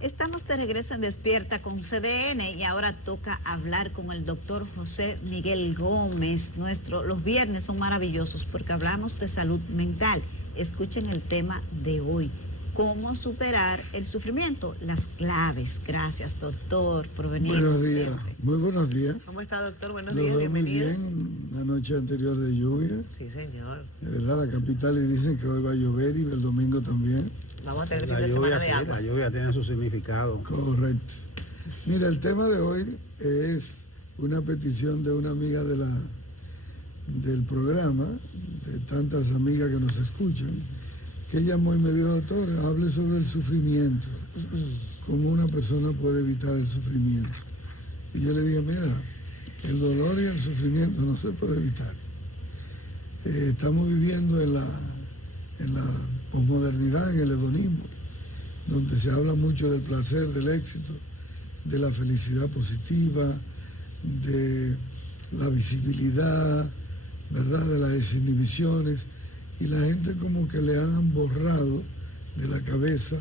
Estamos de regreso en Despierta con CDN y ahora toca hablar con el doctor José Miguel Gómez. Los viernes son maravillosos porque hablamos de salud mental. Escuchen el tema de hoy. ¿Cómo superar el sufrimiento? Las claves. Gracias, doctor, por venir. Buenos días, muy buenos días. ¿Cómo está, doctor? Buenos Lo días, veo muy bienvenido. bien, una noche anterior de lluvia. Sí, señor. De verdad, la capital y dicen que hoy va a llover y el domingo también. Vamos a tener fin La de lluvia, semana de agua. la lluvia tiene su significado. Correcto. Mira, el tema de hoy es una petición de una amiga del programa, de tantas amigas que nos escuchan, que llamó y me dijo, doctor, hable sobre el sufrimiento, cómo una persona puede evitar el sufrimiento. Y yo le dije, mira, el dolor y el sufrimiento no se puede evitar. Estamos viviendo en la posmodernidad, en el hedonismo, donde se habla mucho del placer, del éxito, de la felicidad positiva, de la visibilidad, ¿verdad?, de las desinhibiciones, y la gente como que le han borrado de la cabeza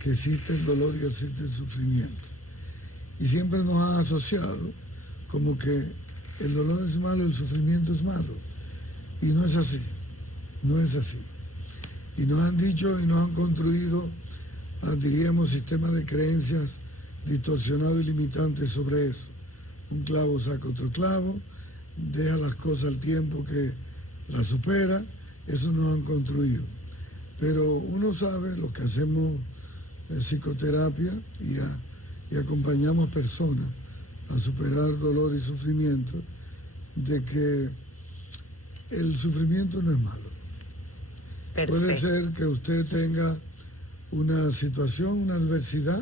que existe el dolor y existe el sufrimiento. Y siempre nos han asociado como que el dolor es malo, el sufrimiento es malo. Y no es así, no es así. Y nos han dicho y nos han construido, diríamos, sistemas de creencias distorsionados y limitantes sobre eso. Un clavo saca otro clavo, deja las cosas al tiempo que las supera, eso nos han construido. Pero uno sabe, lo que hacemos psicoterapia y acompañamos personas a superar dolor y sufrimiento, de que el sufrimiento no es malo. Puede ser que usted tenga una situación, una adversidad,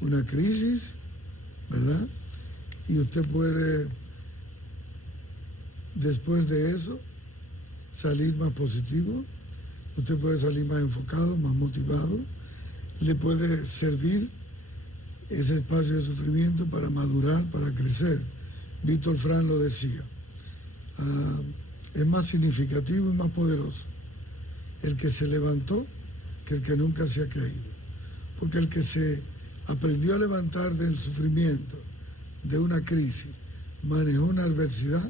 una crisis, ¿verdad? Y usted puede, después de eso, salir más positivo, usted puede salir más enfocado, más motivado, le puede servir ese espacio de sufrimiento para madurar, para crecer. Víctor Frank lo decía, es más significativo y más poderoso el que se levantó que el que nunca se ha caído. Porque el que se aprendió a levantar del sufrimiento, de una crisis, manejó una adversidad,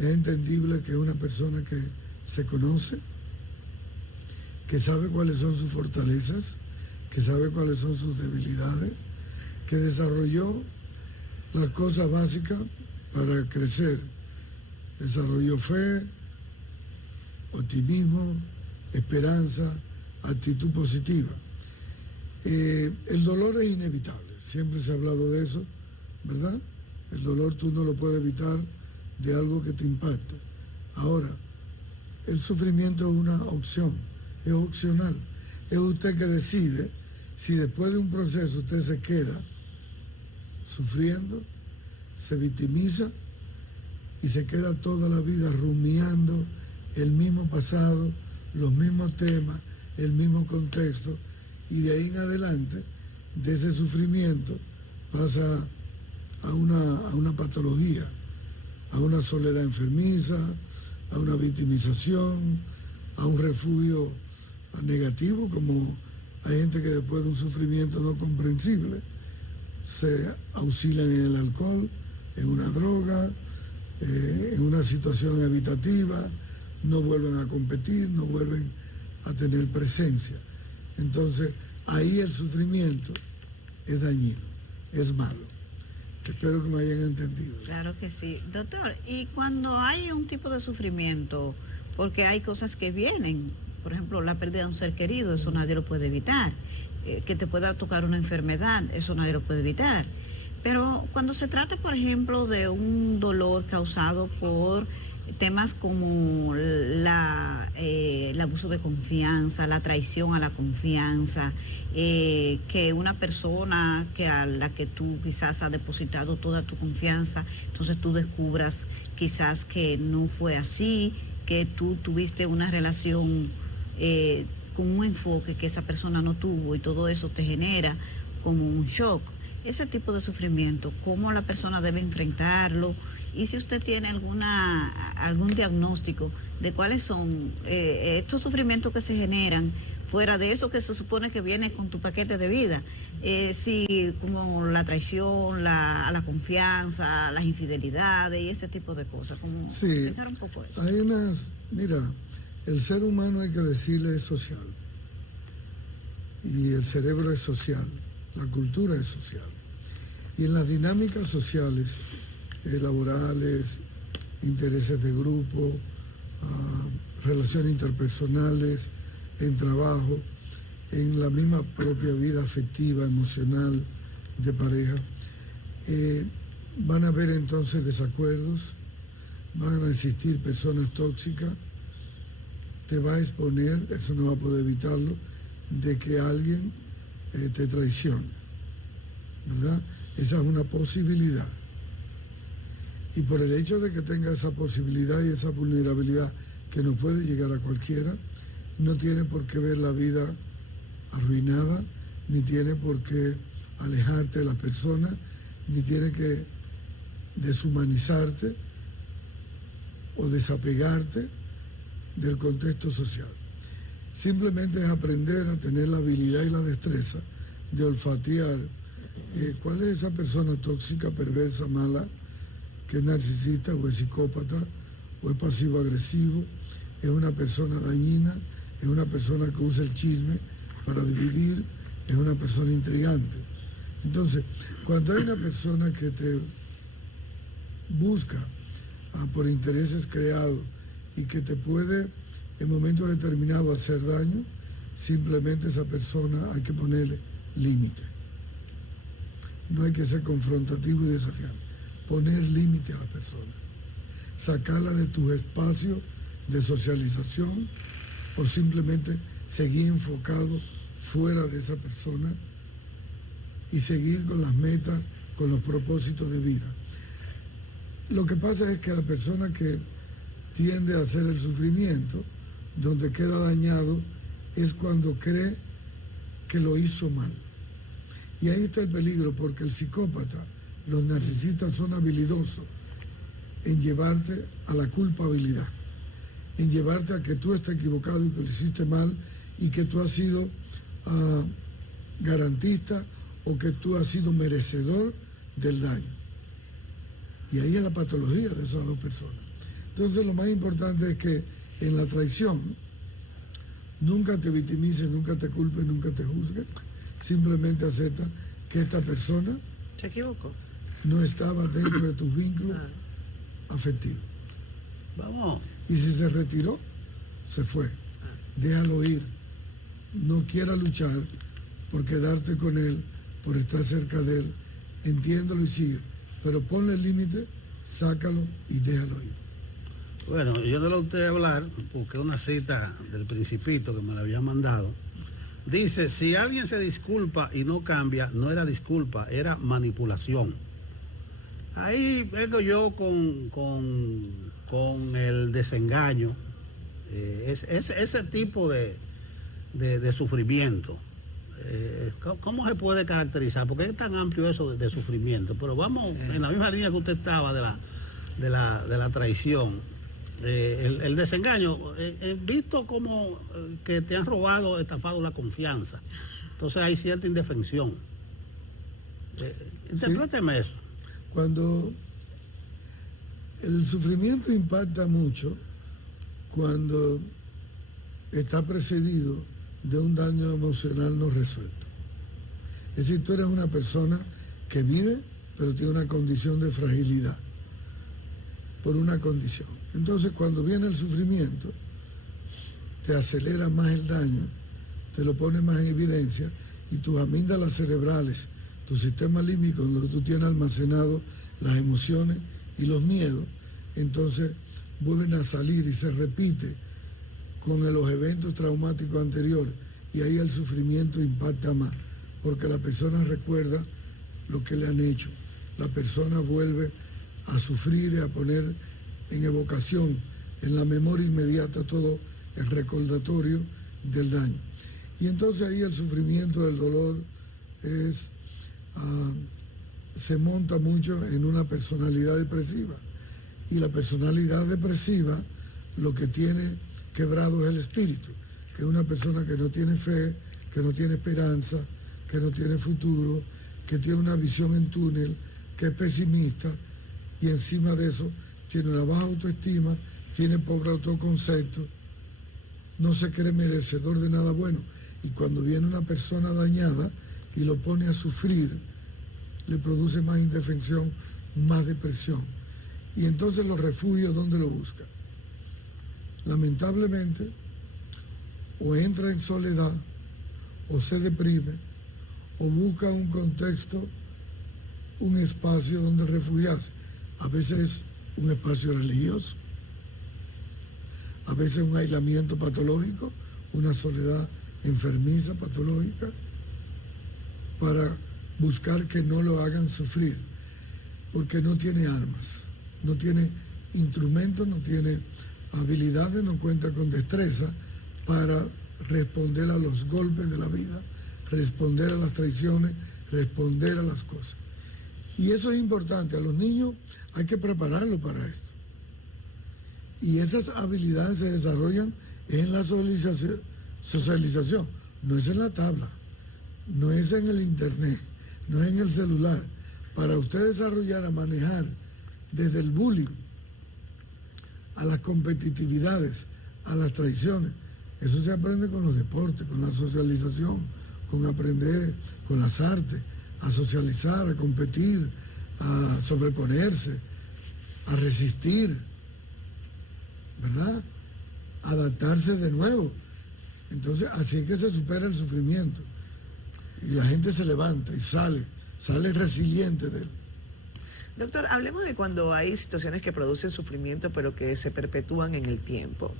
es entendible que es una persona que se conoce, que sabe cuáles son sus fortalezas, que sabe cuáles son sus debilidades, que desarrolló las cosas básicas para crecer. Desarrolló fe, optimismo, esperanza, actitud positiva. El dolor es inevitable, siempre se ha hablado de eso, ¿verdad? El dolor tú no lo puedes evitar de algo que te impacte. Ahora, el sufrimiento es una opción, es opcional. Es usted que decide si después de un proceso usted se queda sufriendo, se victimiza y se queda toda la vida rumiando el mismo pasado, los mismos temas, el mismo contexto, y de ahí en adelante, de ese sufrimiento, pasa a una patología, a una soledad enfermiza, a una victimización, a un refugio negativo, como hay gente que después de un sufrimiento no comprensible se auxilia en el alcohol, en una droga, en una situación evitativa, no vuelven a competir, no vuelven a tener presencia. Entonces, ahí el sufrimiento es dañino, es malo. Espero que me hayan entendido. Claro que sí. Doctor, y cuando hay un tipo de sufrimiento, porque hay cosas que vienen, por ejemplo, la pérdida de un ser querido, eso nadie lo puede evitar. Que te pueda tocar una enfermedad, eso nadie lo puede evitar. Pero cuando se trata, por ejemplo, de un dolor causado por temas como el abuso de confianza, la traición a la confianza, que una persona a la que tú quizás has depositado toda tu confianza, entonces tú descubras quizás que no fue así, que tú tuviste una relación con un enfoque que esa persona no tuvo y todo eso te genera como un shock. Ese tipo de sufrimiento, ¿cómo la persona debe enfrentarlo? Y si usted tiene algún diagnóstico de cuáles son estos sufrimientos que se generan fuera de eso que se supone que viene con tu paquete de vida. Sí, como la traición, la confianza, las infidelidades y ese tipo de cosas. Como Sí, explicar un poco eso. hay mira, el ser humano hay que decirle es social. Y el cerebro es social, la cultura es social. Y en las dinámicas sociales, laborales, intereses de grupo, relaciones interpersonales, en trabajo, en la misma propia vida afectiva, emocional de pareja, van a haber entonces desacuerdos, van a existir personas tóxicas, te va a exponer, eso no va a poder evitarlo, de que alguien te traicione, ¿verdad? Esa es una posibilidad. Y por el hecho de que tenga esa posibilidad y esa vulnerabilidad que nos puede llegar a cualquiera, no tiene por qué ver la vida arruinada, ni tiene por qué alejarte de la persona, ni tiene que deshumanizarte o desapegarte del contexto social. Simplemente es aprender a tener la habilidad y la destreza de olfatear cuál es esa persona tóxica, perversa, mala, que es narcisista o es psicópata o es pasivo-agresivo, es una persona dañina, es una persona que usa el chisme para dividir, es una persona intrigante. Entonces, cuando hay una persona que te busca por intereses creados y que te puede en momentos determinados hacer daño, simplemente esa persona hay que ponerle límite. No hay que ser confrontativo y desafiante. Poner límite a la persona. Sacarla de tus espacios de socialización o simplemente seguir enfocado fuera de esa persona y seguir con las metas, con los propósitos de vida. Lo que pasa es que la persona que tiende a hacer el sufrimiento, donde queda dañado, es cuando cree que lo hizo mal. Y ahí está el peligro, porque el psicópata, los narcisistas son habilidosos en llevarte a la culpabilidad, en llevarte a que tú estés equivocado y que lo hiciste mal y que tú has sido garantista o que tú has sido merecedor del daño. Y ahí es la patología de esas dos personas. Entonces lo más importante es que en la traición nunca te victimices, nunca te culpes, nunca te juzgues, simplemente acepta que esta persona se equivocó, no estaba dentro de tus vínculos afectivos. Vamos. Y si se retiró, se fue. Déjalo ir. No quiera luchar por quedarte con él, por estar cerca de él. Entiéndelo y sigue. Pero ponle el límite, sácalo y déjalo ir. Bueno, yo no lo usted hablar, busqué una cita del Principito que me la había mandado. Dice, si alguien se disculpa y no cambia, no era disculpa, era manipulación. Ahí vengo yo con el desengaño, ese tipo de sufrimiento. ¿Cómo se puede caracterizar? Porque es tan amplio eso de sufrimiento. Pero vamos en la misma línea que usted estaba de la traición. El desengaño, visto como que te han robado, estafado la confianza. Entonces hay cierta indefensión. Interpréteme eso. Cuando el sufrimiento impacta mucho, cuando está precedido de un daño emocional no resuelto. Es decir, tú eres una persona que vive, pero tiene una condición de fragilidad, por una condición. Entonces, cuando viene el sufrimiento, te acelera más el daño, te lo pone más en evidencia, y tus amígdalas cerebrales, tu sistema límbico, donde tú tienes almacenado las emociones y los miedos, entonces vuelven a salir y se repite con los eventos traumáticos anteriores, y ahí el sufrimiento impacta más, porque la persona recuerda lo que le han hecho, la persona vuelve a sufrir y a poner en evocación, en la memoria inmediata, todo el recordatorio del daño. Y entonces ahí el sufrimiento del dolor se monta mucho en una personalidad depresiva, y la personalidad depresiva lo que tiene quebrado es el espíritu. que es una persona que no tiene fe, que no tiene esperanza, que no tiene futuro, que tiene una visión en túnel, que es pesimista y encima de eso tiene una baja autoestima, tiene pobre autoconcepto, no se cree merecedor de nada bueno. Y cuando viene una persona dañada y lo pone a sufrir, le produce más indefensión, más depresión. Y entonces los refugios, ¿dónde lo buscan? Lamentablemente, o entra en soledad, o se deprime, o busca un contexto, un espacio donde refugiarse. A veces un espacio religioso, a veces un aislamiento patológico, una soledad enfermiza, patológica, para buscar que no lo hagan sufrir, porque no tiene armas, no tiene instrumentos, no tiene habilidades, no cuenta con destreza para responder a los golpes de la vida, responder a las traiciones, responder a las cosas. Y eso es importante, a los niños hay que prepararlos para esto. Y esas habilidades se desarrollan en la socialización, no es en la tabla, no es en el internet, no es en el celular. Para usted desarrollar a manejar desde el bullying a las competitividades, a las traiciones, eso se aprende con los deportes, con la socialización, con aprender con las artes, a socializar, a competir, a sobreponerse, a resistir, ¿verdad? A adaptarse de nuevo. Entonces, así es que se supera el sufrimiento. Y la gente se levanta y sale resiliente de él. Doctor, hablemos de cuando hay situaciones que producen sufrimiento, pero que se perpetúan en el tiempo.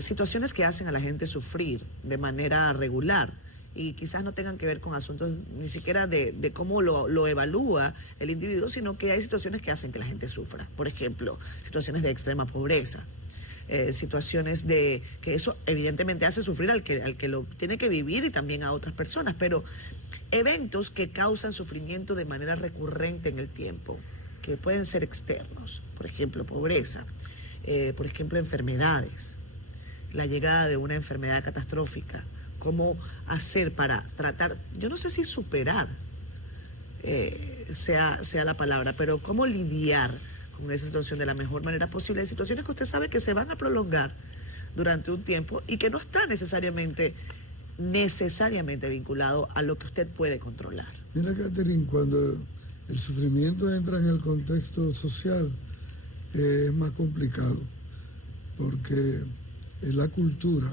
Situaciones que hacen a la gente sufrir de manera regular y quizás no tengan que ver con asuntos ni siquiera de cómo lo evalúa el individuo, sino que hay situaciones que hacen que la gente sufra. Por ejemplo, situaciones de extrema pobreza, situaciones de que eso evidentemente hace sufrir al que lo tiene que vivir y también a otras personas, pero eventos que causan sufrimiento de manera recurrente en el tiempo, que pueden ser externos, por ejemplo, pobreza, por ejemplo, enfermedades, la llegada de una enfermedad catastrófica, cómo hacer para tratar, yo no sé si superar sea la palabra, pero cómo lidiar con esa situación de la mejor manera posible. Hay situaciones que usted sabe que se van a prolongar durante un tiempo y que no está necesariamente vinculado a lo que usted puede controlar. Mira, Catherine, cuando el sufrimiento entra en el contexto social, es más complicado, porque la cultura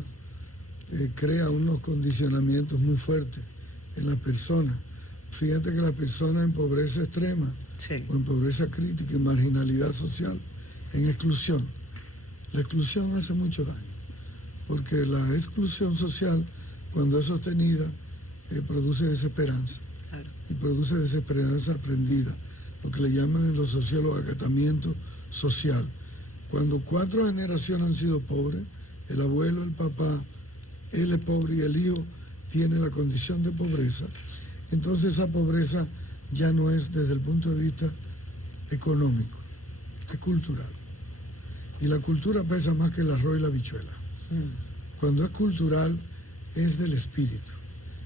crea unos condicionamientos muy fuertes en las personas. Fíjate que la persona en pobreza extrema, sí, o en pobreza crítica y marginalidad social, en exclusión. La exclusión hace mucho daño, porque la exclusión social, cuando es sostenida, produce desesperanza. Claro. Y produce desesperanza aprendida, lo que le llaman en los sociólogos acatamiento social. Cuando 4 generaciones han sido pobres, el abuelo, el papá, él es pobre y el hijo tiene la condición de pobreza, entonces esa pobreza ya no es desde el punto de vista económico, es cultural. Y la cultura pesa más que el arroz y la habichuela. Cuando es cultural, es del espíritu,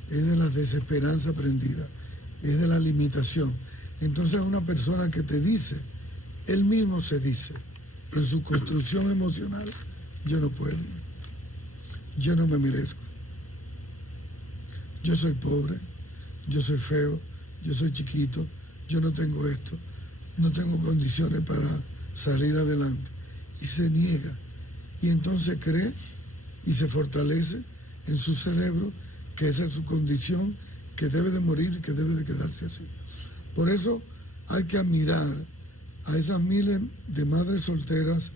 es de la desesperanza aprendida, es de la limitación. Entonces una persona que te dice, él mismo se dice, en su construcción emocional, yo no puedo, yo no me merezco, yo soy pobre, yo soy feo, yo soy chiquito, yo no tengo esto, no tengo condiciones para salir adelante. Y se niega, y entonces cree y se fortalece en su cerebro que esa es su condición, que debe de morir y que debe de quedarse así. Por eso hay que admirar a esas miles de madres solteras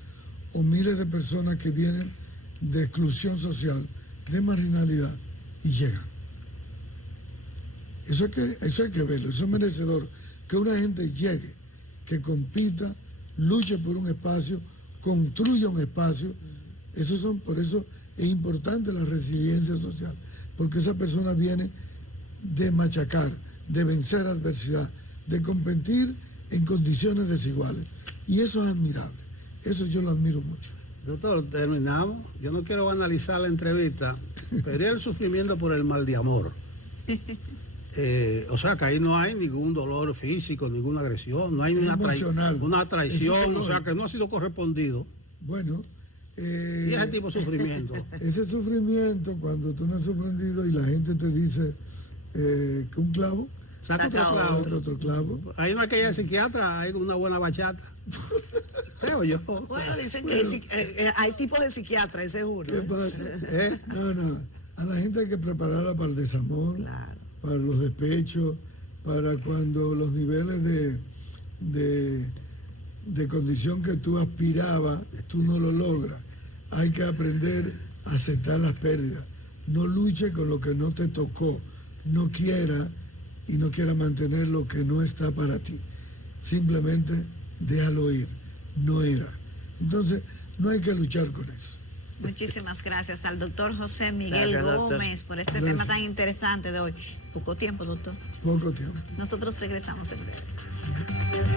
o miles de personas que vienen de exclusión social, de marginalidad y llegan. Eso hay que verlo, eso es merecedor, que una gente llegue, que compita, luche por un espacio, construya un espacio. Por eso es importante la resiliencia social, porque esa persona viene de machacar, de vencer adversidad, de competir en condiciones desiguales. Y eso es admirable, eso yo lo admiro mucho. Doctor, terminamos. Yo no quiero analizar la entrevista, pero es el sufrimiento por el mal de amor. O sea que ahí no hay ningún dolor físico, ninguna agresión, no hay una traición, o sea que no ha sido correspondido. Bueno, Y ese tipo de sufrimiento. ese sufrimiento, cuando tú no has sufrido y la gente te dice que un clavo, Saca otro Saca clavo. saca otro clavo. Ahí no hay que ir al psiquiatra, hay una buena bachata. Creo yo. Bueno, dicen que hay tipos de psiquiatra, ese es uno. ¿Qué pasa? ¿Eh? No, a la gente hay que prepararla para el desamor, Claro. para los despechos, para cuando los niveles de condición que tú aspirabas, tú no lo logras. Hay que aprender a aceptar las pérdidas. No luche con lo que no te tocó. No quiera mantener lo que no está para ti. Simplemente déjalo ir. No era. Entonces, no hay que luchar con eso. Muchísimas gracias al doctor José Miguel Gracias, doctor. Gómez por este Gracias. tema tan interesante de hoy. Poco tiempo, doctor. Poco tiempo. Nosotros regresamos en breve.